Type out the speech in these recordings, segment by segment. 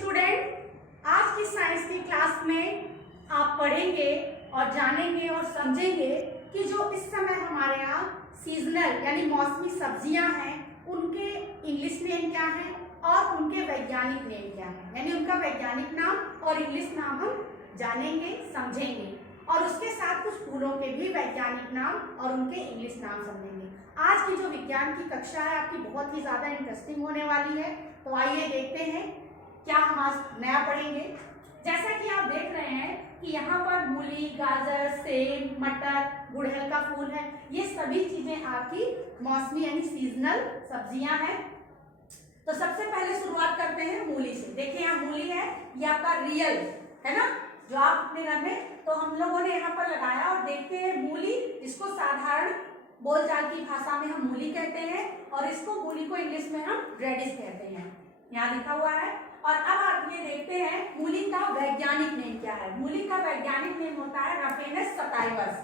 Student, आज की science की क्लास में आप पढ़ेंगे और जानेंगे और समझेंगे कि जो इस समय हमारे यहाँ सीजनल यानी मौसमी सब्जियां हैं उनके इंग्लिश नेम क्या है और उनके वैज्ञानिक नेम क्या है, यानी उनका वैज्ञानिक नाम और इंग्लिश नाम हम जानेंगे समझेंगे और उसके साथ कुछ फूलों के भी वैज्ञानिक नाम और उनके इंग्लिश नाम समझेंगे। आज की जो विज्ञान की कक्षा है आपकी बहुत ही ज़्यादा इंटरेस्टिंग होने वाली है, तो आइए देखते हैं क्या हम आज नया पढ़ेंगे। जैसा कि आप देख रहे हैं कि यहाँ पर मूली, गाजर, सेब, मटर, गुड़हल का फूल है, ये सभी चीजें आपकी मौसमी यानी सीजनल सब्जियां हैं। तो सबसे पहले शुरुआत करते हैं मूली से। देखिए यहाँ मूली है, ये आपका रियल है ना, जो आप अपने घर में, तो हम लोगों ने यहाँ पर लगाया और देखते हैं मूली, जिसको साधारण बोलचाल की भाषा में हम मूली कहते हैं और इसको मूली को इंग्लिश में हम रेडिश कहते हैं, यहाँ लिखा हुआ है। और अब आप ये देखते हैं मूली का वैज्ञानिक नेम क्या है। मूली का वैज्ञानिक नेम होता है रफेनस सताइवस।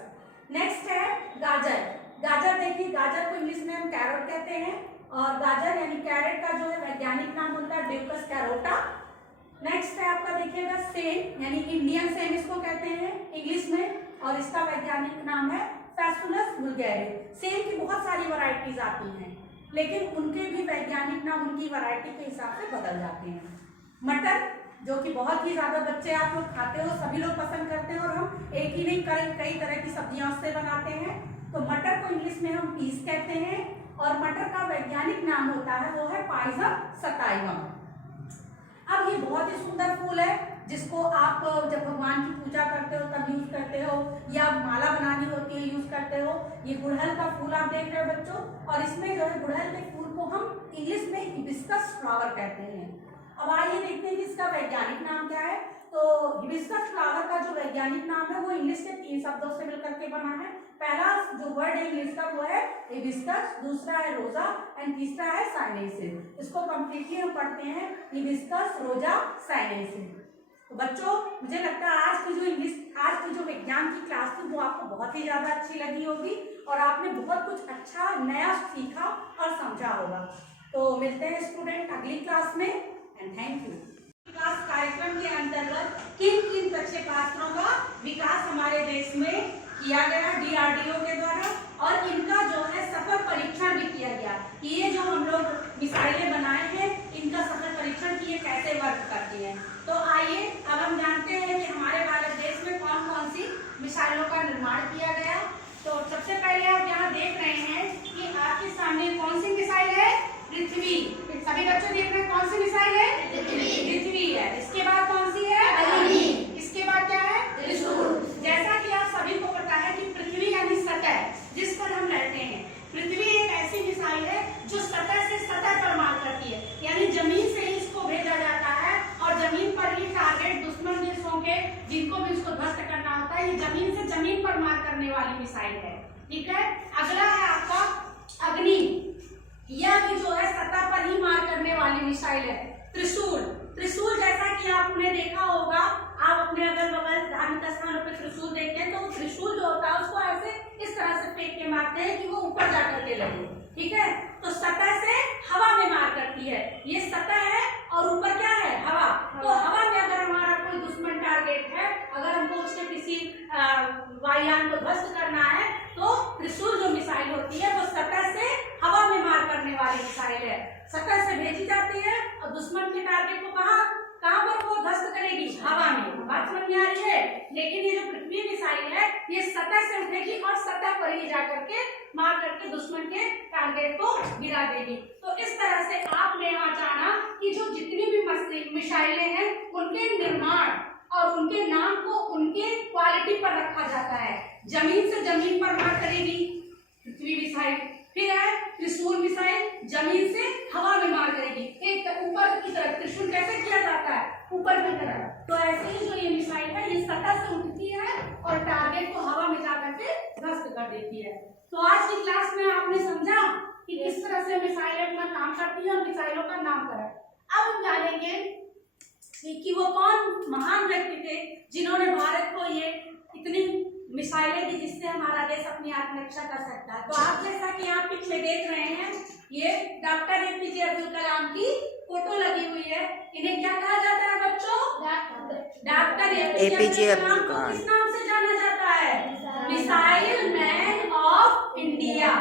नेक्स्ट है गाजर। गाजर देखिए, गाजर को इंग्लिश में हम कैरोट कहते हैं और गाजर यानी कैरेट का जो है वैज्ञानिक नाम होता है ड्यूकस कैरोटा। नेक्स्ट है आपका देखिएगा सेम, यानी इंडियन सेम इसको कहते हैं इंग्लिश में और इसका वैज्ञानिक नाम है फैसुलस वुल्गैरिस। सेम की बहुत सारी वैरायटीज आती हैं लेकिन उनके भी वैज्ञानिक नाम उनकी वैरायटी के हिसाब से बदल जाते हैं। मटर, जो कि बहुत ही ज्यादा बच्चे आप लोग खाते हो, सभी लोग पसंद करते हैं और हम एक ही नहीं कई तरह की सब्जियां उससे बनाते हैं। तो मटर को इंग्लिश में हम पीस कहते हैं और मटर का वैज्ञानिक नाम होता है वो है पाइजम सताइवम। अब ये बहुत ही सुंदर फूल है जिसको आप जब भगवान की पूजा करते हो तब यूज करते हो या माला बनानी होती है यूज करते हो। ये गुड़हल का फूल आप देख रहे हो बच्चों, और इसमें जो है गुड़हल के फूल को हम इंग्लिश में हिबिस्कस फ्लावर कहते हैं। अब आइए देखते हैं कि इसका वैज्ञानिक नाम क्या है। तो हिबिस्कस फ्लावर का जो वैज्ञानिक नाम है वो इंग्लिश के 3 शब्दों से मिलकर के बना है। पहला जो वर्ड है इंग्लिश का वो है हिबिस्कस, दूसरा है रोजा एंड तीसरा है साइनेसिस। इसको कंप्लीटली हम पढ़ते हैं हिबिस्कस, रोजा, साइनेसिस। तो बच्चों मुझे लगता है आज की जो विज्ञान की क्लास थी वो आपको बहुत ही ज्यादा अच्छी लगी होगी और आपने बहुत कुछ अच्छा नया सीखा और समझा होगा। तो मिलते हैं स्टूडेंट अगली क्लास में एंड थैंक यू। विकास कार्यक्रम के अंतर्गत किन किन प्रक्षेपास्त्रों का विकास हमारे देश में किया गया DRDO के द्वारा और इनका जो है सफल परीक्षण भी किया गया कि ये जो हम लोग मिसाइलें बनाए हैं इनका सफल परीक्षण की ये कैसे वर्क करती है। तो आइए अब हम जानते हैं कि हमारे भारत देश में कौन कौन सी मिसाइलों का निर्माण किया गया। तो सबसे पहले आप यहाँ देख रहे हैं कि आपके सामने कौन सी मिसाइल है, पृथ्वी। सभी बच्चों देख रहे हैं कौन सी मिसाइल है, पृथ्वी है। इसके बाद कौन सी है, अग्नि। इसके बाद क्या है, त्रिशूल। जैसा कि आप सभी को पता है कि पृथ्वी यानी सतह जिस पर हम रहते हैं, पृथ्वी एक ऐसी मिसाइल है जो सतह से सतह पर मार करती है, यानी जमीन से ही इसको भेजा जाता है और जमीन पर ही टारगेट दुश्मन देशों के जिनको भी उसको ध्वस्त करना होता है, ये जमीन से जमीन पर मार करने वाली मिसाइल है। ठीक है, अगला है आपका अग्नि। यह भी जो है सतह पर ही मार करने वाली मिसाइल है। त्रिशूल, त्रिशूल जैसा कि आपने देखा होगा, आप अपने अगल बगल धार्मिक स्थानों पर त्रिशूल देखते हैं तो त्रिशूल जो होता है उसको ऐसे इस तरह से फेंक के मारते हैं कि वो ऊपर जाकर के लगे। ठीक है, तो सतह से हवा में मार करती है, ये सतह है और ऊपर क्या है, हवा। तो हवा में अगर हमारा कोई दुश्मन टारगेट है, अगर हमको उसके किसी वायुयान को ध्वस्त करना है तो त्रिशूल जो मिसाइल होती है वो सतह से हवा में मार करने वाली मिसाइल है। सतह से भेजी जाती है और दुश्मन के टारगेट को कहाँ पर वो ध्वस्त करेगी, हवा में। बात समझ में आ रही है। लेकिन ये जो पृथ्वी मिसाइल है ये सतह से उठेगी और सतह पर ही जाकर के मार करके दुश्मन के टारगेट को गिरा देगी। तो इस तरह से आपने यहाँ जाना कि जो जितनी भी मिसाइलें हैं उनके निर्माण और उनके नाम को उनके क्वालिटी पर रखा जाता है। जमीन से जमीन पर मार करेगी पृथ्वी मिसाइल, फिर है त्रिशूल मिसाइल, जमीन से हवा में मार करेगी। एक ऊपर की तरफ त्रिशूल कैसे किया जाता है, ऊपर की तरफ। तो ऐसे ही जो ये मिसाइल है ये सतह से उठती है और टारगेट को हवा में जाकर के ध्वस्त कर देती है। तो आज की क्लास में आपने समझा कि किस तरह से मिसाइलें अपना काम करती है और मिसाइलों का नाम करा। अब हम जानेंगे कि वो कौन महान व्यक्ति थे जिन्होंने भारत को ये इतनी मिसाइलें दी जिससे हमारा देश अपनी आत्मरक्षा कर सकता है। तो आप जैसा कि आप पिछले देख रहे हैं ये डॉक्टर APJ अब्दुल कलाम की फोटो लगी हुई है। इन्हें क्या कहा जाता है डॉक्टर APJ अब्दुल कलाम को किस नाम से जाना जाता है? Missile man of India.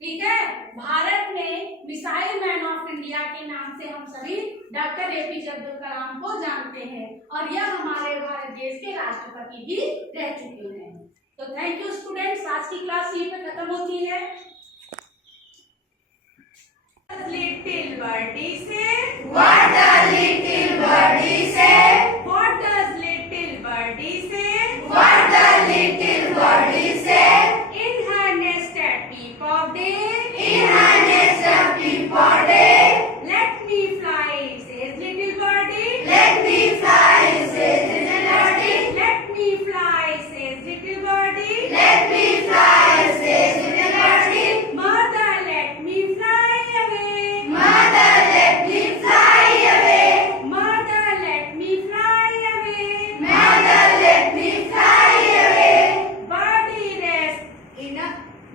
ठीक है, भारत में मिसाइल मैन ऑफ इंडिया के नाम से हम सभी डॉक्टर APJ अब्दुल कलाम को जानते हैं और यह हमारे भारत देश के राष्ट्रपति भी रह चुके हैं। तो थैंक यू स्टूडेंट्स, आज की क्लास यहीं पे खत्म होती है। Little birdie say, What does little birdie say? what does little birdie say? What does little birdie say? In her nest at peep of day, In her nest a peep of day. let me fly, says little birdie. Let me fly, says little birdie. Let me fly, says little birdie. Let me fly, says little birdie. Mother, let me fly away. Mother, let me fly away. Mother, let me fly away. Mother, let me fly away. Birdie rest in a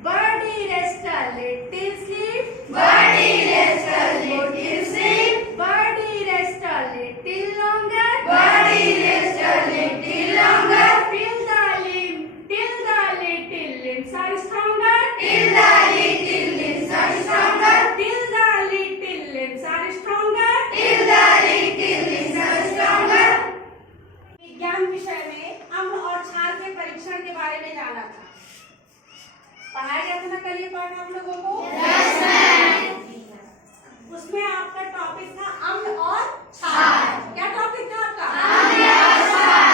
birdie rest a little sleep. Birdie rest a little sleep. Birdie rest a little longer. Birdie rest a little longer. Till the little limbs are stronger. Till the little limbs are stronger. Till the little limbs are stronger. Till the little limbs are stronger. विज्ञान विषय में अम्ल और क्षार के परीक्षण के बारे में जाना था। पढ़ाया गया था ना कल ये पाठ आप लोगों को? Yes, ma'am. उसमें आपका टॉपिक था अम्ल और क्षार। क्या टॉपिक था आपका? अम्ल और क्षार।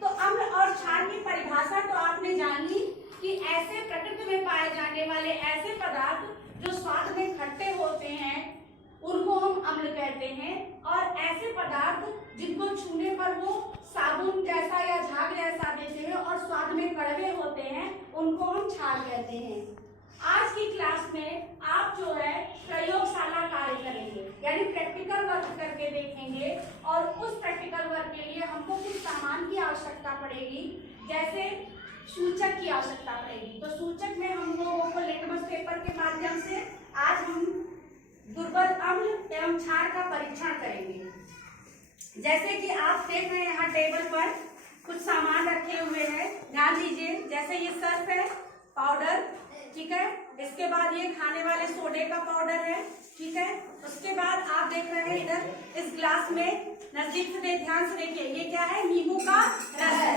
तो अम्ल और क्षार की परिभाषा तो आपने जानी कि ऐसे प्रकृति में पाए जाने वाले ऐसे पदार्थ जो स्वाद में खट्टे होते हैं उनको हम अम्ल कहते हैं, और ऐसे पदार्थ जिनको छूने पर वो साबुन जैसा या झाग जैसा देते हैं और स्वाद में कड़वे होते हैं उनको हम क्षार कहते हैं। आज की क्लास में आप जो है प्रयोगशाला कार्य करेंगे, यानी प्रैक्टिकल वर्क करके देखेंगे, और उस प्रैक्टिकल वर्क के लिए हमको कुछ सामान की आवश्यकता पड़ेगी, जैसे सूचक की आवश्यकता पड़ेगी। तो सूचक में हम लोगों को लिटमस पेपर के माध्यम से आज हम दुर्बल अम्ल एवं क्षार का परीक्षण करेंगे। जैसे कि आप देख रहे हैं यहाँ टेबल पर कुछ सामान रखे हुए हैं, ध्यान दीजिए। जैसे ये सर्फ है, पाउडर, ठीक है। इसके बाद ये खाने वाले सोडे का पाउडर है, ठीक है। उसके बाद आप देख रहे हैं इधर इस ग्लास में, नजदीक से ध्यान से देखिए, ये क्या है? नींबू का रस है।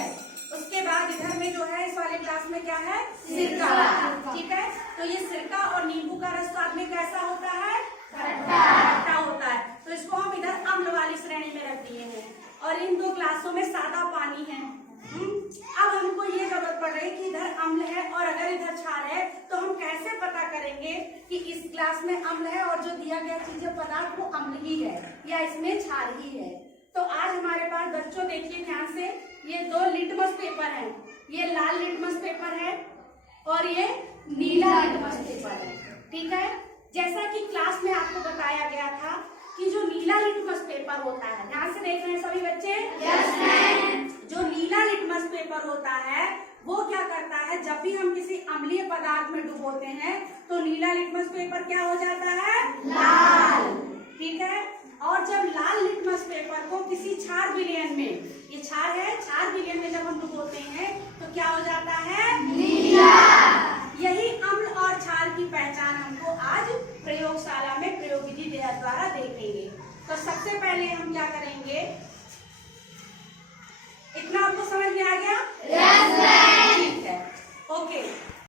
उसके बाद इधर में जो है इस वाले ग्लास में क्या है? सिरका, ठीक है। तो ये सिरका और नींबू का रस स्वाद में कैसा होता है? खट्टा होता है। तो इसको हम इधर अम्ल वाली श्रेणी में रख दिए हैं, और इन दो ग्लासों में सादा पानी है। अब हमको ये जरूरत पड़ रही है कि इधर अम्ल है और अगर इधर क्षार है, तो हम कैसे पता करेंगे कि इस ग्लास में अम्ल है और जो दिया गया चीज पदार्थ वो अम्ल ही है या इसमें क्षार ही है। तो आज हमारे पास बच्चों देखिए ध्यान से, ये दो लिटमस पेपर है, ये लाल लिटमस पेपर है और ये नीला लिटमस पेपर है, ठीक है। जैसा कि क्लास में आपको बताया गया था कि जो नीला लिटमस पेपर होता है, ध्यान से देख रहे हैं सभी बच्चे? Yes, ma'am. जो नीला लिटमस पेपर होता है वो क्या करता है, जब भी हम किसी अम्लीय पदार्थ में डुबोते हैं तो नीला लिटमस पेपर क्या हो जाता है? लाल, ठीक है। और जब लाल लिटमस पेपर को किसी क्षार विलयन में, ये क्षार है, क्षार विलयन में जब हम डुबोते हैं तो क्या हो जाता है? नीला। यही अम्ल और क्षार की पहचान हमको आज प्रयोगशाला में प्रयोग विधि द्वारा देखेंगे। तो सबसे पहले हम क्या करेंगे,